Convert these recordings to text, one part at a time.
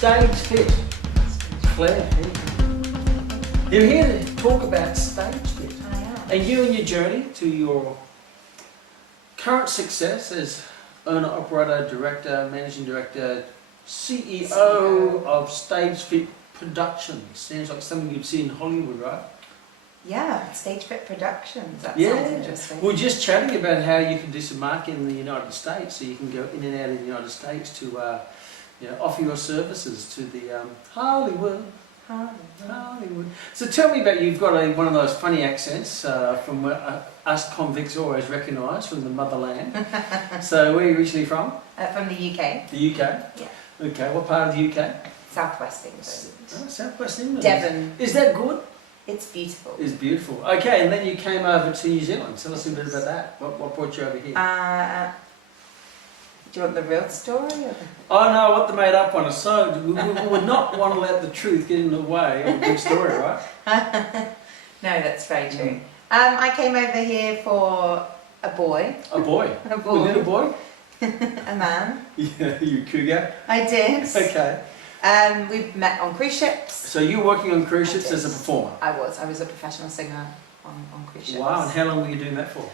StageFit. Claire, you're here to talk about StageFit. I am. And you and your journey to your current success as owner, operator, director, managing director, CEO of StageFit Productions. Sounds like something you'd see in Hollywood, right? Yeah, StageFit Productions. That Yeah. sounds interesting. We're just chatting about how you can do some marketing in the United States, so you can go in and out of the United States to offer your services to the Hollywood. So tell me about, you've got one of those funny accents from where us convicts always recognise, from the motherland. So where are you originally from? From the UK. The UK? Yeah. Okay, what part of the UK? Southwest England. Oh, Southwest England. Devon. Is that good? It's beautiful. It's beautiful. Okay, and then you came over to New Zealand. Tell us a bit about that. What brought you over here? Do you want the real story? Or Oh no, what the made up one. So we would not want to let the truth get in the way of a good story, right? No, that's very true. I came over here for a boy. A boy. A boy. A little boy? A man. Yeah, you cougar. I did. Okay. We met on cruise ships. So you're working on cruise I ships did. as a performer? I was a professional singer on cruise ships. Wow, and how long were you doing that for?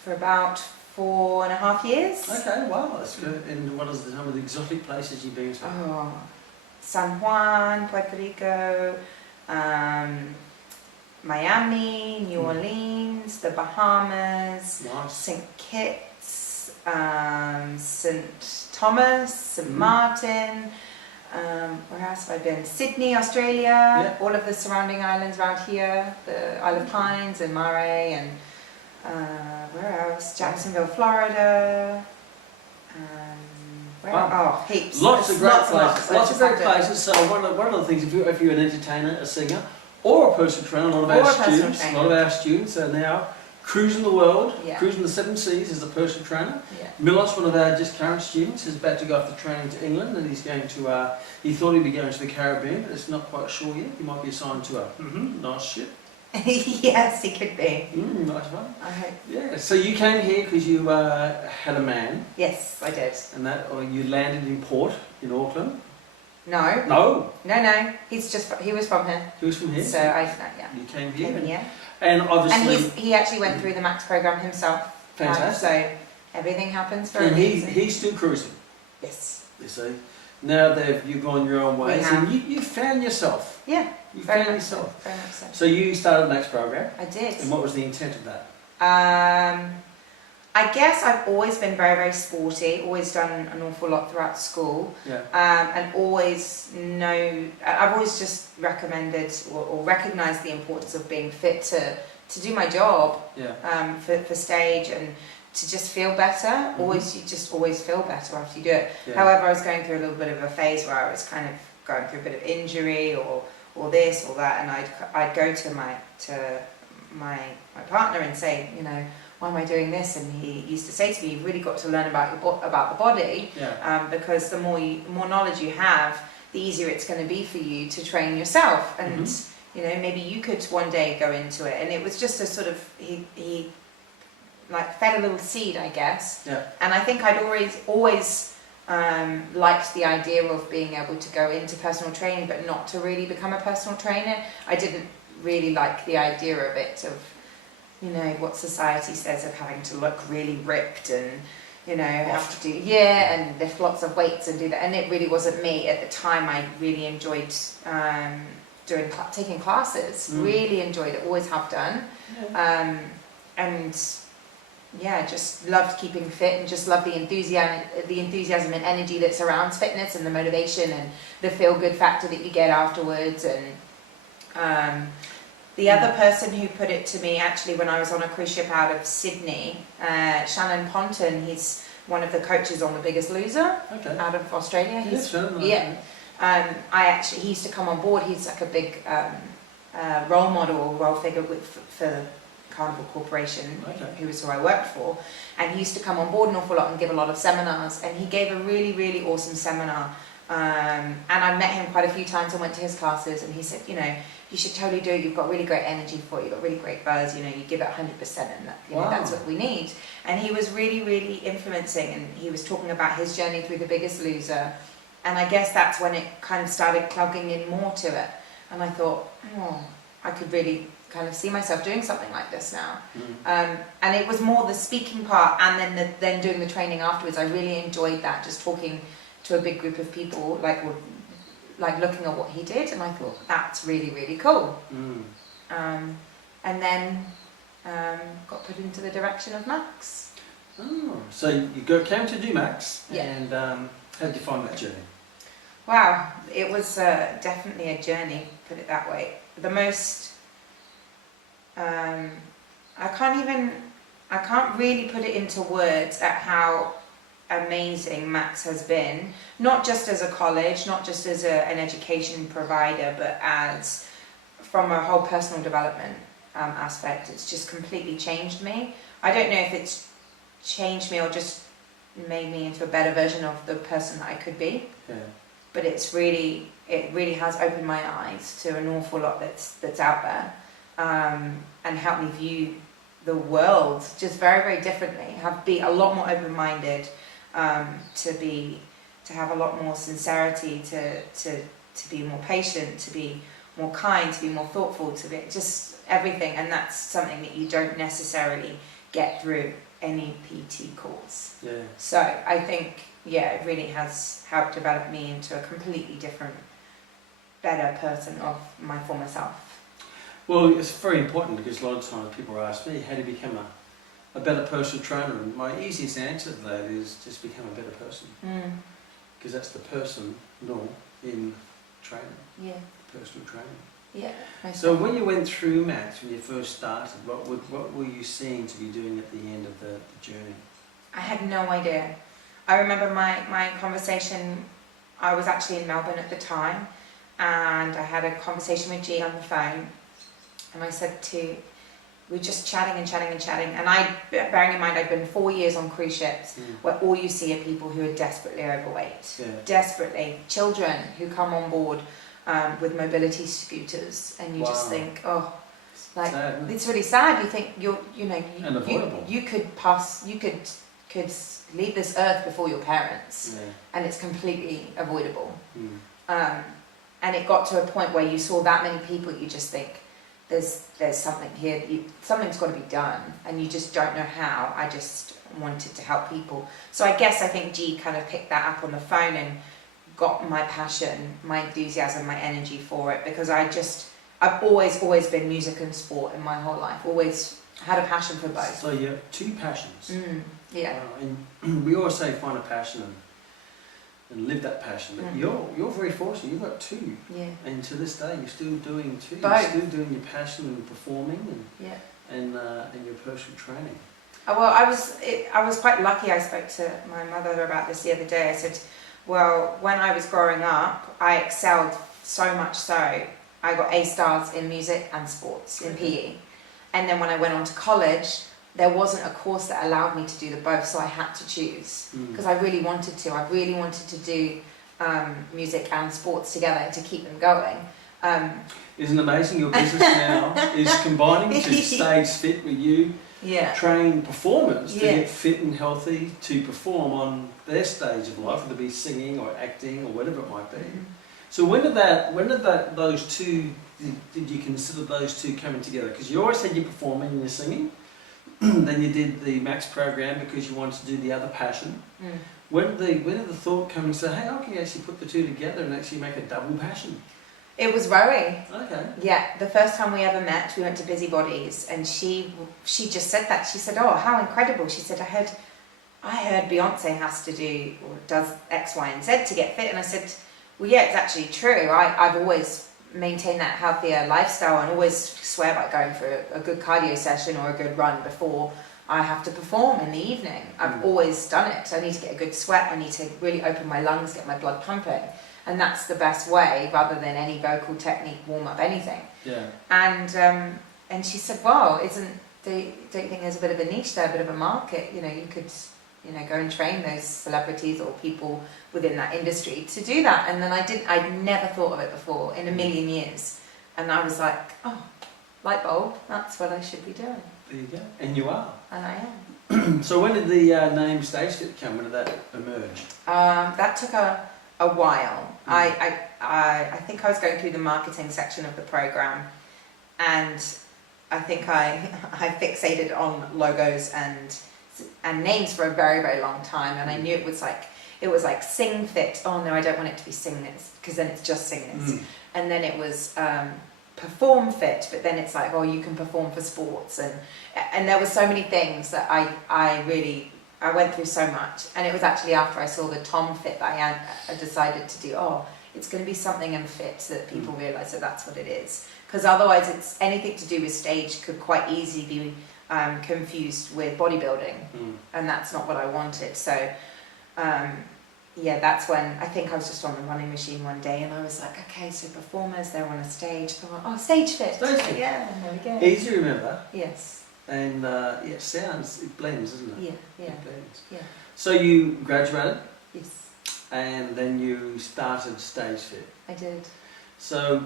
For about 4.5 years. Okay, wow, that's good. And what is some of the exotic places you've been to? Oh, San Juan, Puerto Rico, Miami, New Orleans, the Bahamas, Nice. St. Kitts, St. Thomas, St. Martin. Where else have I been? Sydney, Australia, all of the surrounding islands around here, the Isle of Pines and Mare, and where else? Jacksonville, Florida. Oh, heaps. Lots of great places. Lots. Lots of great places. So one of the things, if you're an entertainer, a singer, or a personal trainer, a lot of our students are now cruising the world, cruising the 7 seas as a personal trainer. Yeah. Milos, one of our just current students, is about to go off the training to England, and he's going to, he thought he'd be going to the Caribbean, but it's not quite sure yet. He might be assigned to a nice ship. Yes, he could be. Nice one. I hope. Yeah, so you came here because you had a man. Yes, I did. And or you landed in port in Auckland. No. No. He was from here. He was from here. So You came here. Came here. And obviously. And he actually went through the Max program himself. Fantastic. So everything happens for a and reason. he's still cruising. Yes. You see. Now you've gone your own ways, and you found yourself. Yeah. You found yourself. Very much so. So you started the Max program. I did. And what was the intent of that? I guess I've always been very, very sporty, always done an awful lot throughout school, and I've always just recommended or recognised the importance of being fit to do my job, for stage, and to just feel better. You just always feel better after you do it. Yeah. However, I was going through a little bit of a phase where I was kind of going through a bit of injury or this or that, and I'd go to my partner and say, why am I doing this? And he used to say to me, you've really got to learn about the body, because the more knowledge you have, the easier it's going to be for you to train yourself. And maybe you could one day go into it. And it was just a sort of he like fed a little seed, I guess. Yeah. And I think I'd always liked the idea of being able to go into personal training, but not to really become a personal trainer. I didn't really like the idea of it, of what society says of having to look really ripped and have to do and lift lots of weights and do that, and it really wasn't me at the time. I really enjoyed taking classes, really enjoyed it, always have done, and just loved keeping fit, and just loved the enthusiasm and energy that surrounds fitness, and the motivation and the feel good factor that you get afterwards. And the other person who put it to me, actually, when I was on a cruise ship out of Sydney, Shannon Ponton, he's one of the coaches on The Biggest Loser out of Australia. He used to come on board. He's like a big role model, role figure for Carnival Corporation, who I worked for, and he used to come on board an awful lot and give a lot of seminars, and he gave a really, really awesome seminar. And I met him quite a few times and went to his classes, and he said, you should totally do it. You've got really great energy for it. You've got really great buzz. You give it 100%, and that's what we need. And he was really, really influencing, and he was talking about his journey through The Biggest Loser, And I guess that's when it kind of started plugging in more to it. And I thought, oh, I could really kind of see myself doing something like this now. And it was more the speaking part, and then doing the training afterwards. I really enjoyed that, just talking to a big group of people, like looking at what he did, and I thought that's really, really cool. And then got put into the direction of Max. Oh, so you came to do Max, and how did you find that journey? Wow, it was definitely a journey, put it that way. The most, I can't really put it into words at how amazing Max has been, not just as a college, not just as an education provider, but as from a whole personal development aspect. It's just completely changed me. I don't know if it's changed me or just made me into a better version of the person that I could be. Yeah. But it really has opened my eyes to an awful lot that's out there, and helped me view the world just very, very differently. Be a lot more open-minded, to have a lot more sincerity, to be more patient, to be more kind, to be more thoughtful, to be just everything. And that's something that you don't necessarily get through any PT course. Yeah. So I think, it really has helped develop me into a completely different, better person of my former self. Well, it's very important, because a lot of times people ask me, how do you become a better personal trainer? And my easiest answer to that is just become a better person. Because that's the person, in training. Yeah. Personal training. Yeah. So when you went through Max, when you first started, what were you seeing to be doing at the end of the journey? I had no idea. I remember my conversation, I was actually in Melbourne at the time, and I had a conversation with G on the phone, and I said we were just chatting, and bearing in mind I'd been 4 years on cruise ships, where all you see are people who are desperately overweight, desperately, children who come on board with mobility scooters, and you just think, sad, it's really sad. You think you could leave this earth before your parents, and it's completely avoidable. And it got to a point where you saw that many people, you just think there's something here, something's got to be done, and you just don't know how. I just wanted to help people, so I think G kind of picked that up on the phone and got my passion, my enthusiasm, my energy for it, because I've always been music and sport in my whole life, always had a passion for both. So you have two passions. Yeah. And we always say find a passion and live that passion. But you're very fortunate. You've got two. Yeah. And to this day, you're still doing two. Both. You're still doing your passion and performing and your personal training. Well, I was quite lucky. I spoke to my mother about this the other day. I said, well, when I was growing up, I excelled so much so I got A stars in music and sports, in PE. And then when I went on to college, there wasn't a course that allowed me to do the both, so I had to choose, because I really wanted to. I really wanted to do music and sports together to keep them going. Isn't it amazing? Your business now is combining to StageFit, where you train performers to get fit and healthy to perform on their stage of life, whether it be singing or acting or whatever it might be. So when did those two, did you consider those two coming together? Because you always said you're performing and you're singing. Then you did the Max program because you wanted to do the other passion. When did the thought come and say, hey, I can actually put the two together and actually make a double passion? It was rowing. Okay. Yeah, the first time we ever met, we went to Busybodies, and she just said that. She said, oh, how incredible. She said, I heard Beyonce has to do, or does X, Y, and Z to get fit. And I said, well, yeah, it's actually true. I've always maintained that healthier lifestyle and always swear by going for a good cardio session or a good run before I have to perform in the evening. I've always done it. I need to get a good sweat. I need to really open my lungs, get my blood pumping. And that's the best way, rather than any vocal technique, warm up, anything. Yeah. And she said, well, don't you think there's a bit of a niche there, a bit of a market? You could go and train those celebrities or people within that industry to do that. And then I'd never thought of it before in a million years. And I was like, oh, light bulb, that's what I should be doing. There you go. And you are. And I am. So when did the name StageFit come? When did that emerge? That took a a while. I think I was going through the marketing section of the program, and I think I fixated on logos and names for a very, very long time, and I knew it was like SingFit. Oh no, I don't want it to be Singness, because then it's just Singness. And then it was Perform Fit, but then it's like, oh, you can perform for sports, and there were so many things that I went through so much. And it was actually after I saw the Tom Fit that I decided to do, oh, it's going to be something in fit, so that people realise that that's what it is. Because otherwise, it's anything to do with stage could quite easily be confused with bodybuilding, and that's not what I wanted. So yeah, that's when I think I was just on the running machine one day, and I was like, okay, so performers, they're on a stage. Thought, oh, StageFit. StageFit. Yeah, there we go. Easy to remember. Yes. And it sounds, it blends, doesn't it? Yeah. It blends. Yeah. So you graduated, Yes, and then you started StageFit. I did. So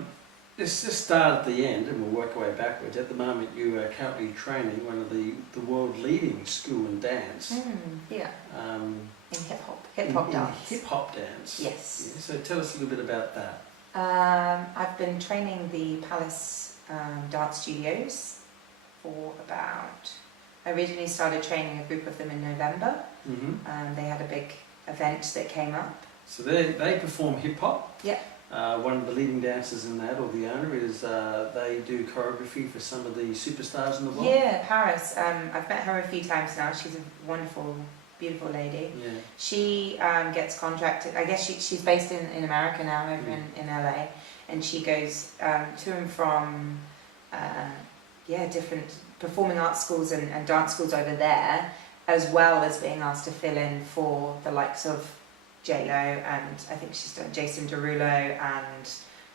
let's just start at the end, and we'll work our way backwards. At the moment, you are currently training one of the world leading school in dance. Yeah. In hip hop in dance. Hip hop dance. Yes. Yeah, so tell us a little bit about that. I've been training the Palace Dance Studios for about. I originally started training a group of them in November. They had a big event that came up. So they perform hip hop. Yeah. One of the leading dancers in that, or the owner, is they do choreography for some of the superstars in the world. Yeah, Paris. I've met her a few times now. She's a wonderful, beautiful lady. Yeah. She gets contracted. I guess she's based in America now, over in LA, and she goes to and from different performing arts schools and dance schools over there, as well as being asked to fill in for the likes of J-Lo, and I think she's done Jason Derulo and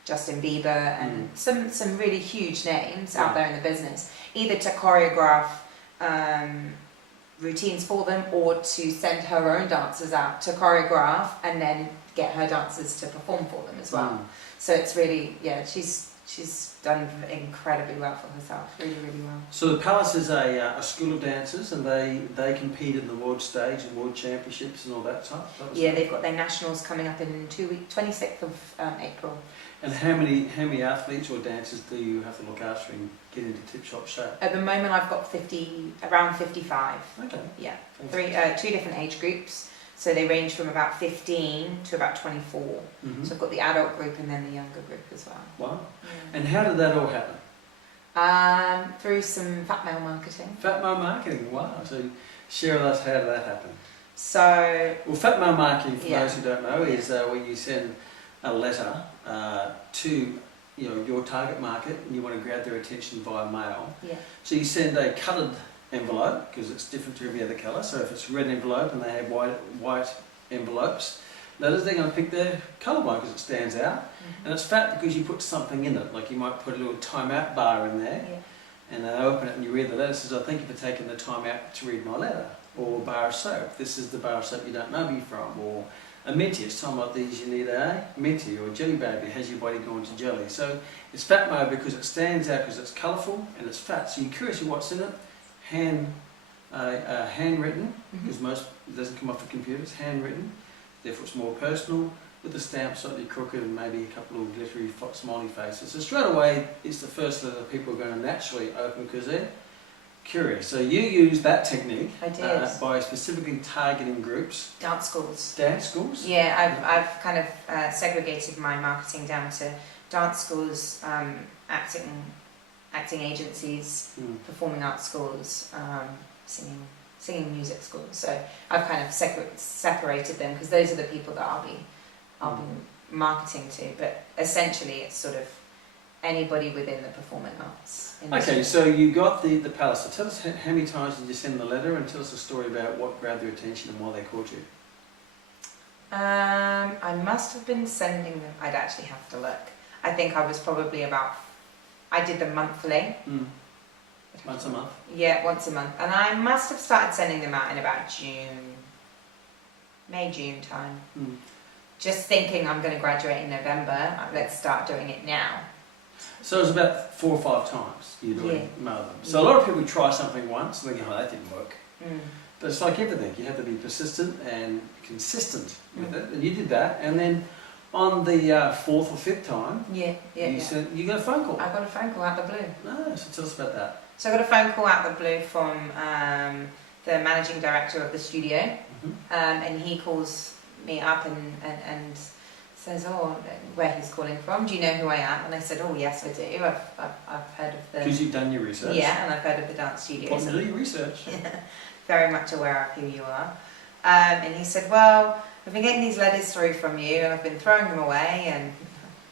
Justin Bieber and some really huge names out there in the business, either to choreograph routines for them, or to send her own dancers out to choreograph and then get her dancers to perform for them as well. So it's really, she's done incredibly well for herself, really, really well. So the Palace is a school of dancers, and they compete in the world stage and world championships and all that stuff? Yeah, they've got their nationals coming up in 2 weeks, 26th of April. And how many athletes or dancers do you have to look after and get into tip-top shape? At the moment I've got around 55. Okay. Yeah, two different age groups. So they range from about 15 to about 24. So I've got the adult group and then the younger group as well. Wow. Yeah. And how did that all happen? Through some fat male marketing. Fat male marketing, wow. So share with us, how did that happen? So... Well, fat male marketing, for those who don't know, is when you send a letter to your target market and you want to grab their attention via mail. Yeah. So you send a coloured envelope, because it's different to every other colour. So if it's red envelope and they have white envelopes, notice they're going to pick their colour one because it stands out. And it's fat because you put something in it, like you might put a little timeout bar in there, and they open it and you read the letter. It says, "I thank you for taking the time out to read my letter." Or bar of soap. This is the bar of soap you don't know me from. Or a minty. It's time like these you need a minty. Or a jelly baby. Has your body gone to jelly? So it's fat mode because it stands out, because it's colourful and it's fat. So you're curious what's in it. Handwritten, because it doesn't come off the computer, it's handwritten, therefore it's more personal, with the stamp slightly crooked and maybe a couple of glittery smiley faces. So straight away, it's the first letter that people are going to naturally open because they're curious. So you use that technique. I did. By specifically targeting groups. Dance schools. Dance schools? Yeah, I've kind of segregated my marketing down to dance schools, acting agencies, performing arts schools, singing music schools. So I've kind of separated them, because those are the people that I'll be marketing to. But essentially, it's sort of anybody within the performing arts industry. Okay, so you got the Palace. So tell us how many times did you send the letter, and tell us a story about what grabbed their attention and why they called you. I must have been sending them. I'd actually have to look. I think I was probably I did them monthly. Once a month? Yeah, once a month. And I must have started sending them out in about May, June time. Just thinking I'm going to graduate in November, let's start doing it now. So it was about 4 or 5 times you'd already mail them. So a lot of people try something once and they go, oh, that didn't work. But it's like everything, you have to be persistent and consistent with it, and you did that. And then on the fourth or fifth time, you said you got a phone call. I got a phone call out the blue. No, so tell us about that. So I got a phone call out the blue from the managing director of the studio, and he calls me up and says, "Oh, where he's calling from? Do you know who I am?" And I said, "Oh, yes, I do. I've heard of the." Because you've done your research. Yeah, and I've heard of the dance studio. What to do your research? Very much aware of who you are. And he said, "Well, I've been getting these letters through from you, and I've been throwing them away, and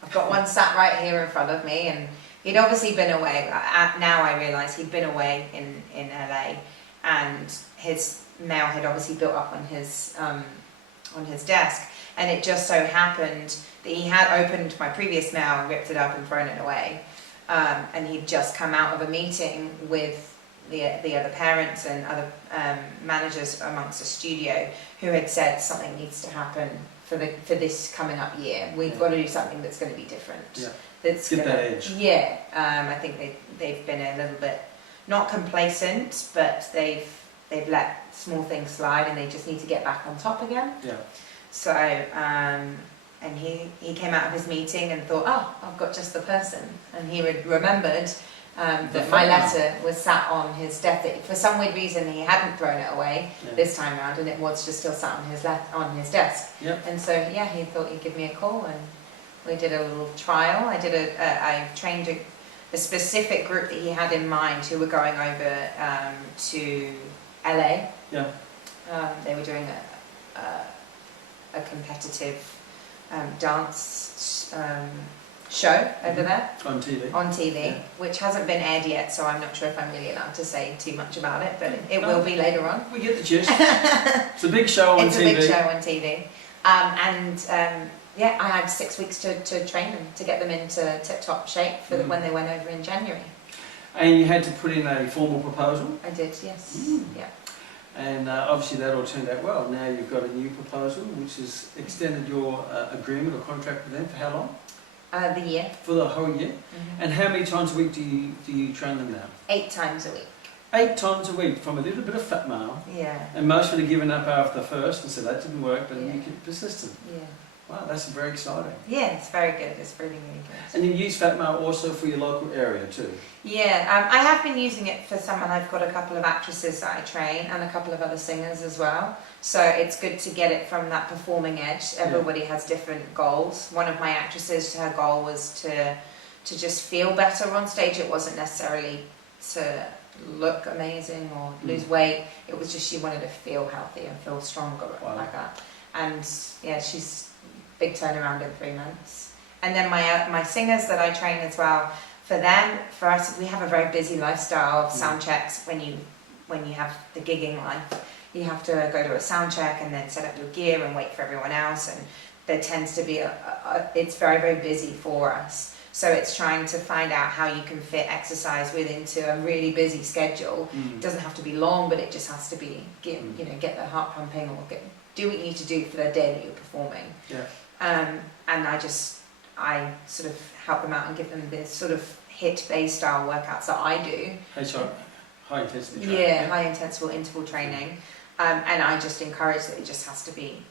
I've got one sat right here in front of me." And he'd obviously been away. Now I realise he'd been away in LA, and his mail had obviously built up on his desk. And it just so happened that he had opened my previous mail, ripped it up, and thrown it away. And he'd just come out of a meeting with the other parents and other managers amongst the studio who had said something needs to happen for this coming up year. We've got to do something that's going to be different. Yeah. That's Get that edge. Yeah. I think they've been a little bit not complacent, but they've let small things slide, and they just need to get back on top again. Yeah. So, and he came out of his meeting and thought, "Oh, I've got just the person." And he had remembered that my letter was sat on his desk. That for some weird reason he hadn't thrown it away this time round, and it was just still sat on his desk. Yeah. And so, he thought he'd give me a call, and we did a little trial. I trained a specific group that he had in mind who were going over to LA. Yeah. They were doing a competitive dance show over there On TV. on TV, Yeah. which hasn't been aired yet, so I'm not sure if I'm really allowed to say too much about it, but it will be later on. We get the gist. It's a big show on TV. It's a big show on TV. I had 6 weeks to train them, to get them into tip-top shape for when they went over in January. And you had to put in a formal proposal. I did, yes. Yeah. And obviously that all turned out well. Now you've got a new proposal, which has extended your agreement or contract with them for how long? The year. For the whole year. And how many times a week do you train them now? 8 times a week. 8 times a week from a little bit of fat male. Yeah. And most would have given up after the first and said that didn't work, but Yeah. you kept persistent. Yeah. Wow, that's very exciting. Yeah, it's very good. It's really, really good. And you use fat mail also for your local area too? Yeah, I have been using it for some, and I've got a couple of actresses that I train and a couple of other singers as well. So it's good to get it from that performing edge. Everybody has different goals. One of my actresses, her goal was to just feel better on stage. It wasn't necessarily to look amazing or lose weight. It was just she wanted to feel healthy and feel stronger like that. And yeah, she's big turnaround in 3 months. And then my singers that I train as well, for us, we have a very busy lifestyle of sound checks. When you have the gigging life, you have to go to a sound check and then set up your gear and wait for everyone else. And there tends to be it's very, very busy for us. So it's trying to find out how you can fit exercise into a really busy schedule. It doesn't have to be long, but it just has to be get the heart pumping, or do what you need to do for the day that you're performing. Yeah. And I sort of help them out and give them this sort of HIIT-based style workouts that I do. High intensity training. Yeah, high intensity interval training. And I just encourage that it just has to be,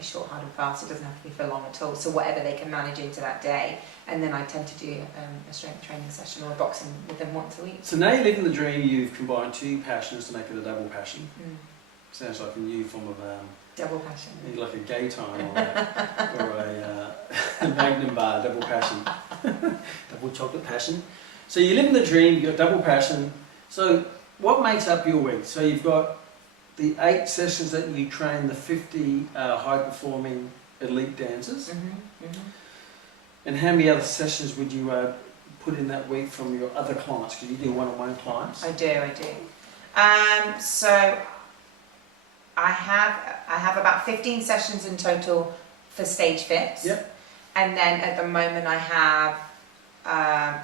short, hard and fast. It doesn't have to be for long at all. So whatever they can manage into that day. And then I tend to do a strength training session or a boxing with them once a week. So now you're living the dream. You've combined 2 passions to make it a double passion. Sounds like a new form of double passion. like a gay time or a Magnum bar, double passion, double chocolate passion. So you live in the dream. You've got double passion. So what makes up your week? So you've got the 8 sessions that you train the 50 high-performing elite dancers. And how many other sessions would you put in that week from your other clients? Because you do one-on-one clients. I do. So I have about 15 sessions in total for StageFit. Yep. And then at the moment I have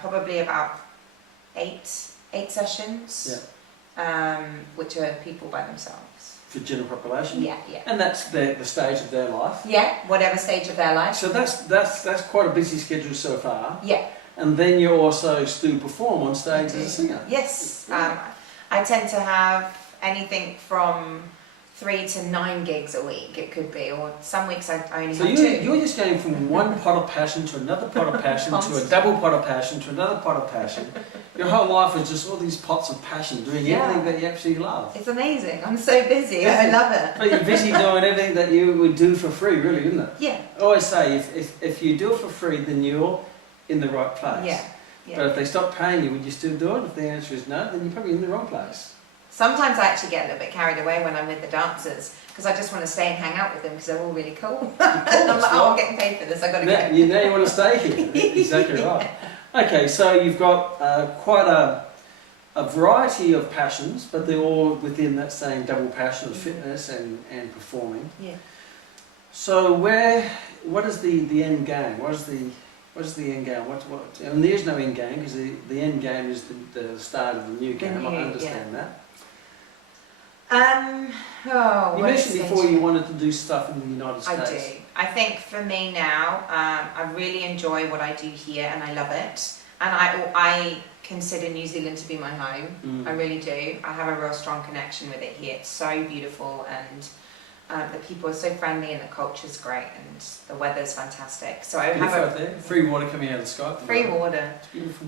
probably about 8 sessions. Yeah. Which are people by themselves. For general population. Yeah. And that's the stage of their life. Yeah, whatever stage of their life. So that's quite a busy schedule so far. Yeah. And then you also still perform on stage as a singer. Yes. I tend to have anything from 3 to 9 gigs a week. It could be, or some weeks I only So have 2. you're just going from one pot of passion to another pot of passion to a double pot of passion to another pot of passion. Your whole life is just all these pots of passion, doing everything that you absolutely love. It's amazing. I'm so busy. I love it. But you're busy doing everything that you would do for free, really, isn't it? Yeah. I always say, if you do it for free, then you're in the right place. Yeah. Yeah. But if they stop paying you, would you still do it? If the answer is no, then you're probably in the wrong place. Sometimes I actually get a little bit carried away when I'm with the dancers because I just want to stay and hang out with them because they're all really cool. And I'm like, oh, I'm getting paid for this, I've got to go. Now you want to stay here. Exactly right. Okay, so you've got quite a variety of passions, but they're all within that same double passion of fitness and performing. Yeah. So what is the end game? What is the end game? And there's no end game because the end game is the start of the new game. I understand that. You mentioned before you wanted to do stuff in the United States. I do. I think for me now, I really enjoy what I do here and I love it. And I consider New Zealand to be my home. I really do. I have a real strong connection with it here. It's so beautiful and the people are so friendly and the culture's great and the weather's fantastic. So I have free water coming out of the sky. Free water. It's beautiful.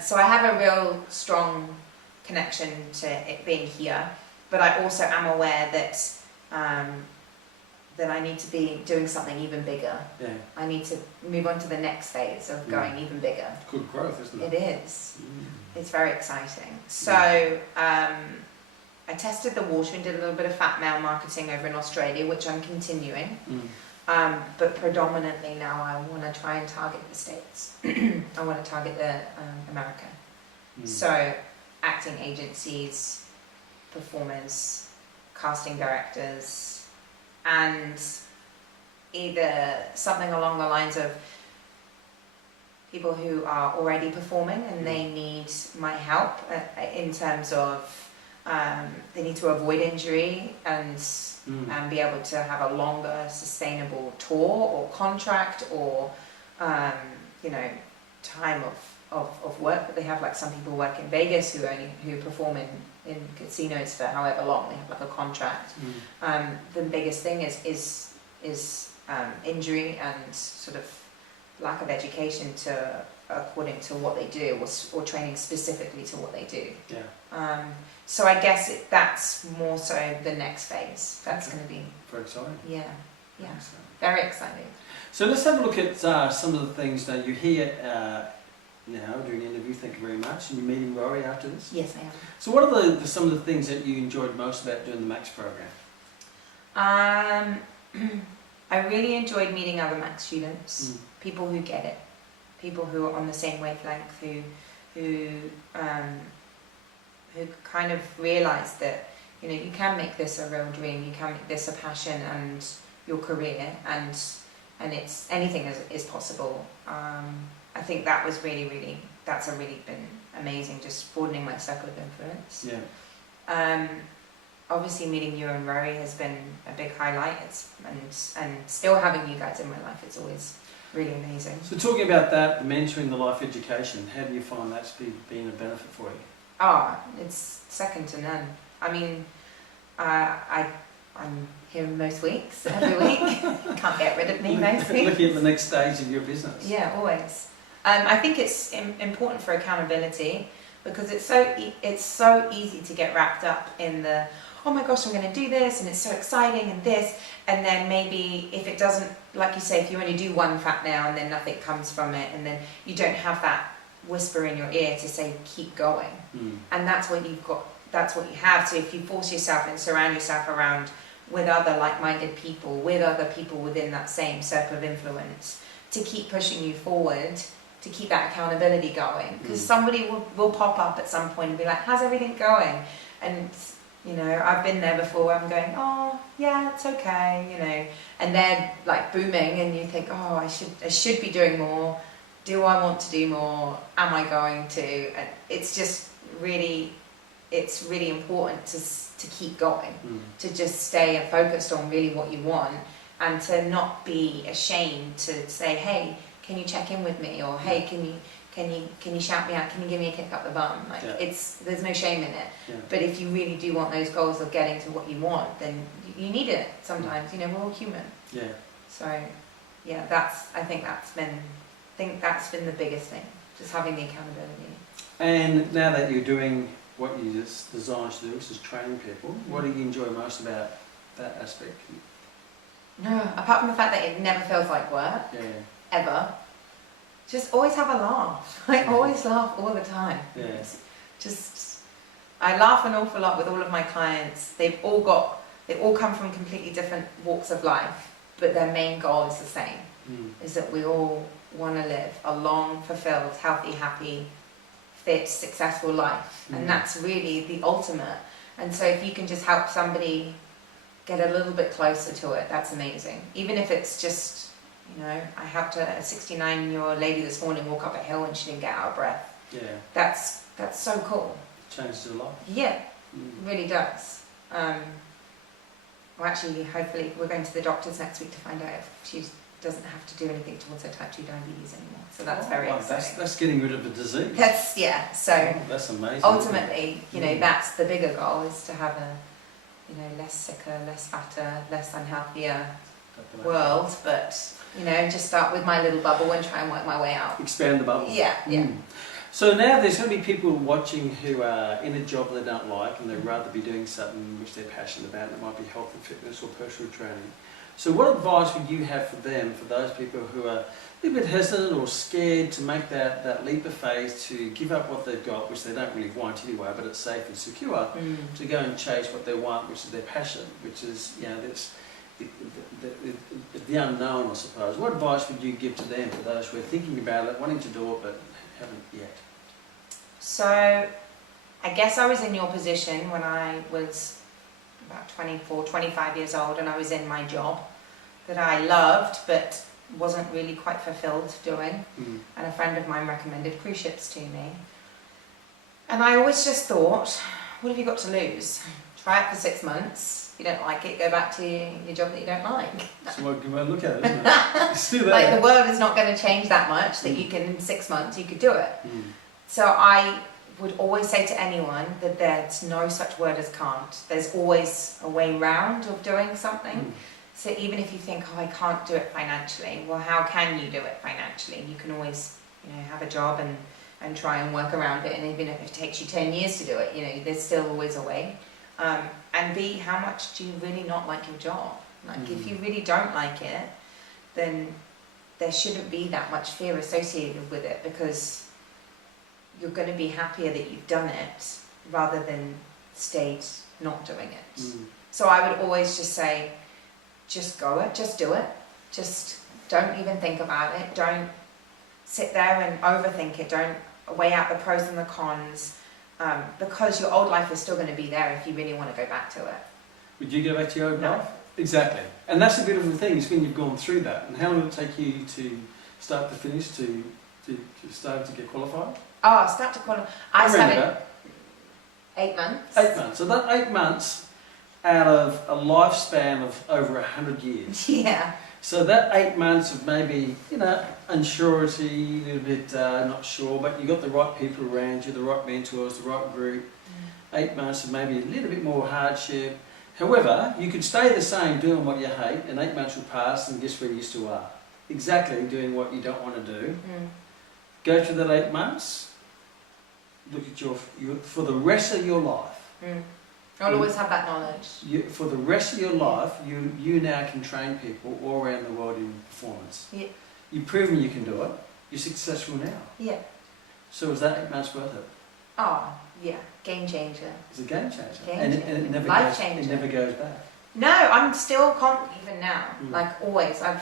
So I have a real strong connection to it being here. But I also am aware that that I need to be doing something even bigger. Yeah. I need to move on to the next phase of going even bigger. Good growth, isn't it? It is. It's very exciting. So I tested the water and did a little bit of fat male marketing over in Australia, which I'm continuing. But predominantly now I want to try and target the States. I want to target America. So acting agencies, performers, casting directors, and either something along the lines of people who are already performing and they need my help in terms of they need to avoid injury and be able to have a longer sustainable tour or contract or time of work that they have. Like some people work in Vegas who perform in casinos for however long, they have like a contract. The biggest thing is injury and sort of lack of education according to what they do or training specifically to what they do. So I guess that's more so the next phase. That's going to be very exciting. Yeah, very exciting. So let's have a look at some of the things that you hear now during the interview. Thank you very much. And you're meeting Rory after this? Yes, I am. So what are some of the things that you enjoyed most about doing the Max program? I really enjoyed meeting other Max students, people who get it, people who are on the same wavelength, who kind of realise that you can make this a real dream, you can make this a passion and your career, and it's anything is possible. I think that was really been amazing, just broadening my circle of influence. Obviously meeting you and Rory has been a big highlight, and still having you guys in my life, it's always really amazing. So talking about that, the mentoring, the life education, how do you find that's been a benefit for you? It's second to none. I mean, I'm here most weeks, every week. Can't get rid of me most weeks. Looking at the next stage of your business. Yeah, always. I think it's important for accountability because it's so easy to get wrapped up in the, oh my gosh, I'm going to do this and it's so exciting and this, and then maybe if it doesn't, like you say, if you only do one fat now and then nothing comes from it, and then you don't have that whisper in your ear to say keep going, and that's what you've got. That's what you have. So if you force yourself and surround yourself around with other like-minded people, with other people within that same circle of influence, to keep pushing you forward, to keep that accountability going, because somebody will pop up at some point and be like, how's everything going? And I've been there before where I'm going, oh yeah, it's okay, and they're like booming and you think, oh, I should be doing more. Do I want to do more? Am I going to? And it's really important to keep going, to just stay focused on really what you want, and to not be ashamed to say, hey, can you check in with me? Or hey, can Can you shout me out? Can you give me a kick up the bum? Like there's no shame in it. Yeah. But if you really do want those goals of getting to what you want, then you need it sometimes. You know, we're all human. Yeah. So, yeah, I think that's been the biggest thing, just having the accountability. And now that you're doing what you just designed to do, which is training people, what do you enjoy most about that aspect? No, apart from the fact that it never feels like work, ever. Just always have a laugh. I always laugh all the time. Yeah. I laugh an awful lot with all of my clients. They all come from completely different walks of life, but their main goal is the same. Is that we all want to live a long, fulfilled, healthy, happy, fit, successful life. And that's really the ultimate. And so if you can just help somebody get a little bit closer to it, that's amazing. Even if it's just, you know, I helped a 69-year-old lady this morning walk up a hill and she didn't get out of breath. Yeah. That's so cool. Changes her life. Yeah, it really does. Well, actually, hopefully, we're going to the doctors next week to find out if she doesn't have to do anything towards her type 2 diabetes anymore. So that's very exciting. That's getting rid of a disease. So that's amazing. Ultimately, you know, that's the bigger goal, is to have a, you know, less sicker, less fatter, less unhealthier world. But, you know, just start with my little bubble and try and work my way out. Expand the bubble. Yeah. So now there's going to be people watching who are in a job they don't like and they'd rather be doing something which they're passionate about, and it might be health and fitness or personal training. So what advice would you have for them, for those people who are a little bit hesitant or scared to make that leap of faith, to give up what they've got, which they don't really want anyway, but it's safe and secure, to go and chase what they want, which is their passion, which is, you know, this, the unknown, I suppose. What advice would you give to them, for those who are thinking about it, wanting to do it, but haven't yet? So, I guess I was in your position when I was about 24, 25 years old, and I was in my job that I loved but wasn't really quite fulfilled doing. And a friend of mine recommended cruise ships to me. And I always just thought, what have you got to lose? Try it for 6 months. If you don't like it, go back to your job that you don't like. That's a good way to look at it, isn't it? It's still there. Like, the world is not going to change that much that you can, in 6 months, you could do it. So I would always say to anyone that there's no such word as can't. There's always a way round of doing something. So even if you think, oh, I can't do it financially, well, how can you do it financially? You can always, you know, have a job and try and work around it. And even if it takes you 10 years to do it, you know, there's still always a way. And B, how much do you really not like your job? Like, if you really don't like it, then there shouldn't be that much fear associated with it, because you're going to be happier that you've done it rather than stayed not doing it. So I would always just say, just go it, just do it. Just don't even think about it. Don't sit there and overthink it. Don't weigh out the pros and the cons, because your old life is still going to be there if you really want to go back to it. Would you go back to your old life? Exactly. And that's the beautiful thing, is when you've gone through that. And how long will it take you to start to finish, to start to get qualified? Oh, start to qualify. I started 8 months. 8 months. So that 8 months out of a lifespan of over 100 years. Yeah. So that 8 months of maybe, you know, unsurety, a little bit not sure, but you got the right people around you, the right mentors, the right group. 8 months of maybe a little bit more hardship. However, you could stay the same doing what you hate, and 8 months will pass, and guess where you still are? Exactly doing what you don't want to do. Go through that 8 months. Look at your for the rest of your life. I'll always have that knowledge. For the rest of your life, you now can train people all around the world in performance. Yeah. You've proven you can do it. You're successful now. Yeah. So is that 8 months worth it? Oh, yeah. Game changer. It's a game changer. And it never Life goes, changer. It never goes back. No, I'm still even now. Like always. I've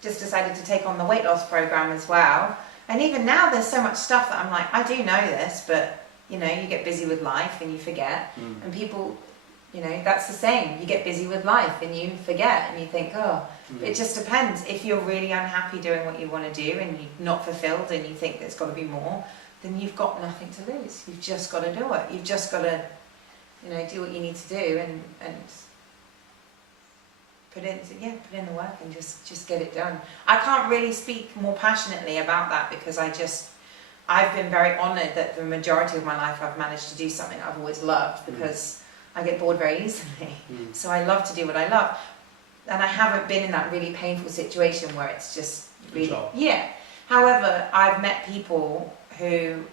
just decided to take on the weight loss program as well. And even now, there's so much stuff that I'm like, I do know this, but, you know, you get busy with life and you forget. And people, you know, that's the same. You get busy with life and you forget, and you think, oh, it just depends. If you're really unhappy doing what you want to do and you're not fulfilled and you think there's got to be more, then you've got nothing to lose. You've just got to do it. You've just got to, you know, do what you need to do and put in the work and just get it done. I can't really speak more passionately about that, because I've been very honoured that the majority of my life I've managed to do something I've always loved, because I get bored very easily. So I love to do what I love. And I haven't been in that really painful situation where it's just really... Yeah. However, I've met people who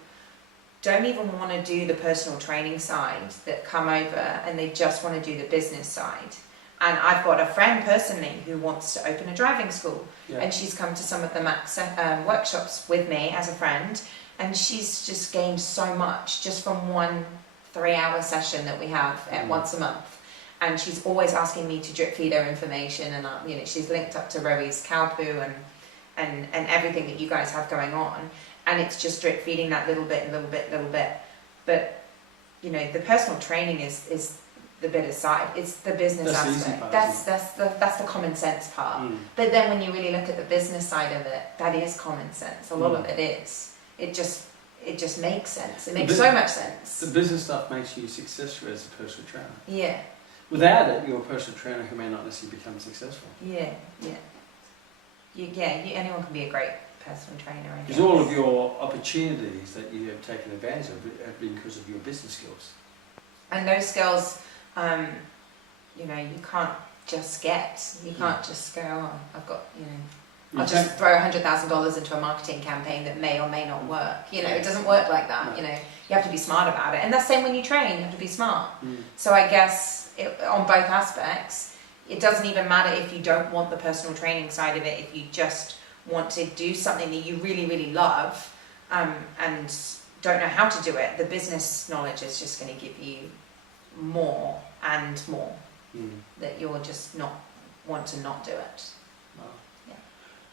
don't even want to do the personal training side, that come over and they just want to do the business side. And I've got a friend personally who wants to open a driving school, and she's come to some of the Max workshops with me as a friend, and she's just gained so much just from one 3-hour session that we have once a month. And she's always asking me to drip feed her information, and you know, she's linked up to Rory's cow poo and everything that you guys have going on, and it's just drip feeding that little bit. But you know, the personal training is the bit aside. It's the business aspect. That's the common sense part. But then when you really look at the business side of it, that is common sense. A lot of it is. It just makes sense. It makes so much sense. The business stuff makes you successful as a personal trainer. Yeah. Without it, you're a personal trainer who may not necessarily become successful. Yeah. Anyone can be a great personal trainer. Because all of your opportunities that you have taken advantage of have been because of your business skills. And those skills, you know, you can't just get. You can't just go, oh, I've got, you know, I'll just throw $100,000 into a marketing campaign that may or may not work. You know, it doesn't work like that. You know, you have to be smart about it. And that's the same when you train. You have to be smart. So I guess on both aspects, it doesn't even matter if you don't want the personal training side of it. If you just want to do something that you really, really love, and don't know how to do it, the business knowledge is just going to give you more and more. That you'll just not want to not do it. Wow. Yeah.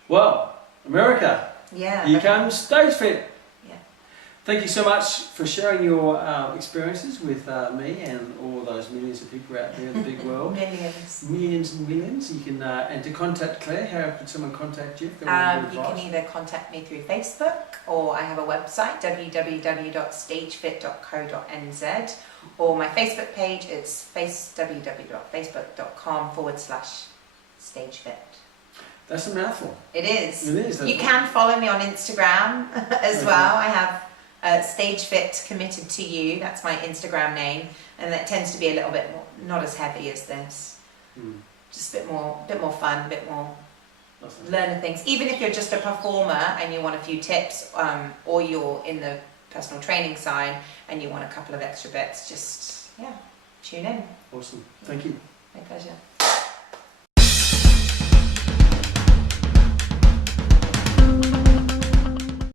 Well, America. Yeah. Here comes StageFit. Yeah. Thank you so much for sharing your experiences with me and all those millions of people out there in the big world. Millions and millions. You can and to contact Claire, how could someone contact you? If they want you can either contact me through Facebook, or I have a website, www.stagefit.co.nz, or my Facebook page, it's www.facebook.com/StageFit. That's a mouthful. It is. It is. You can follow me on Instagram as well. I have StageFit Committed to You. That's my Instagram name, and that tends to be a little bit more, not as heavy as this. Just a bit more fun, a bit more learning things. Even if you're just a performer and you want a few tips, or you're in the personal training side and you want a couple of extra bits, just tune in. Awesome. Thank you. My pleasure.